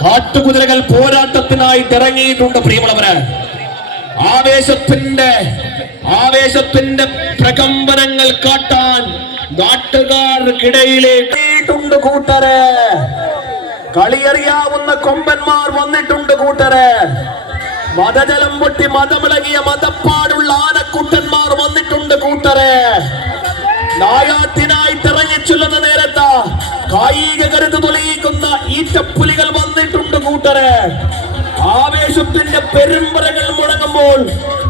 കാട്ടുകുതിരകൾ പോരാട്ടത്തിനായിട്ട് ഇറങ്ങിയിട്ടുണ്ട് പ്രിയമുള്ളവര്. ആവേശത്തിന്റെ പ്രകമ്പനങ്ങൾ കാട്ടാൻ നാട്ടുകാർക്കിടയിലേക്കുണ്ട് കൂട്ടര്. കളിയറിയാവുന്ന കൊമ്പന്മാർ വന്നിട്ടുണ്ട് കൂട്ടര്. മതജലം പൊട്ടി മതമിളകിയ മതപ്പാടുള്ള ആനക്കുട്ടന്മാർ വന്നിട്ടുണ്ട് കൂട്ടര്. നായാട്ടിനായിട്ട് ഇറങ്ങിച്ചൊല്ലുന്ന നേരത്ത് കായിക കരുത്ത് തെളിയിക്കുന്ന ഈറ്റപ്പുലികൾ വന്നിട്ടുണ്ട് കൂട്ടര്. ആവേശത്തിന്റെ പെരുമ്പറകൾ മുഴങ്ങുമ്പോൾ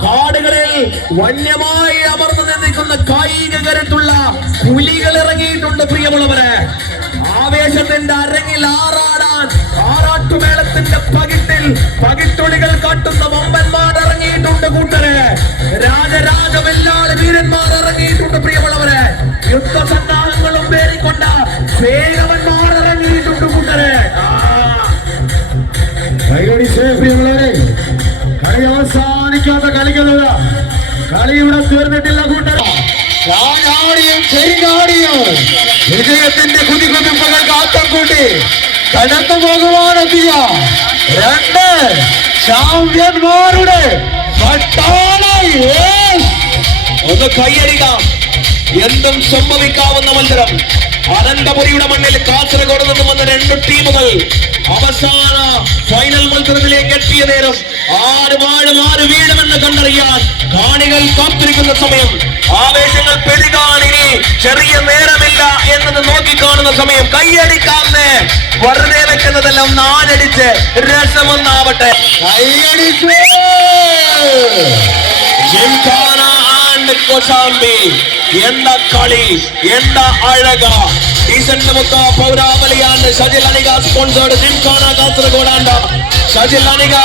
കാടുകളിൽ വന്യമായി അമർന്നു നിൽക്കുന്ന കായിക കരുത്തുള്ള പുലികൾ ഇറങ്ങിയിട്ടുണ്ട് പ്രിയമുള്ളവരെ. ആവേശത്തിന്റെ അരങ്ങിൽ ആറാടാൻ ആറാട്ടുമേളത്തിന്റെ പകിട്ടൊളികൾ കാട്ടുന്ന വമ്പന്മാർ ഇറങ്ങിയിട്ടുണ്ട് കൂട്ടരെ. രാജരാജവെല്ലാട് വീരന്മാർ ഇറങ്ങിയിട്ടുണ്ട് പ്രിയമുള്ളവരെ. യുദ്ധസന്നാഹങ്ങളും പേരിക്കൊണ്ട സേവന്മാർ ഇറങ്ങിയിട്ടുണ്ട് കൂട്ടരെ. പ്രിയമുള്ളവരെ, കളി അവസാനിക്കാത്ത കളികളല്ല. കളി ഇവിടെ തീർന്നിട്ടില്ല കൂട്ടരെ. വിജയത്തിന്റെ കുതികുതിപ്പുകൾ കാത്തം കൂട്ടി കടന്നു പോകുവാനെത്തിയ രണ്ട് ചാമ്പ്യന്മാരുടെ ഒന്ന് കൈയടിക്കാം. എന്തും സംഭവിക്കാവുന്ന മത്സരം. അനന്തപുരിയുടെ മണ്ണിൽ കാസർഗോഡ് നിന്നും വന്ന രണ്ട് ടീമുകൾ അവസാന ഫൈനൽ മത്സരത്തിലേക്ക് എത്തിയ നേരം ആര് വാഴും ആര് വീഴുമെന്ന് കണ്ടറിയാൻ കാണികൾ കാത്തിരിക്കുന്ന സമയം. ആവേശങ്ങൾ പെരുകാണിനി ചെറിയ നേരമില്ല എന്നത് നോക്കിക്കാണുന്ന സമയം. കൈയടിക്കാന്ന് വെറുതെ വെക്കുന്നതെല്ലാം നാലടിച്ച് രസമൊന്നാവട്ടെ. കൈയടിച്ച് കോശാമ്പി. എന്താ കളി, എന്താ അഴക. ഡീസന്റ് മുക്ക പൗരാവലിയാണ് സജിൽ അണിക സ്പോൺസേർഡ് ജിംഖാന കാസർഗോഡ്. സജിൽ അണിക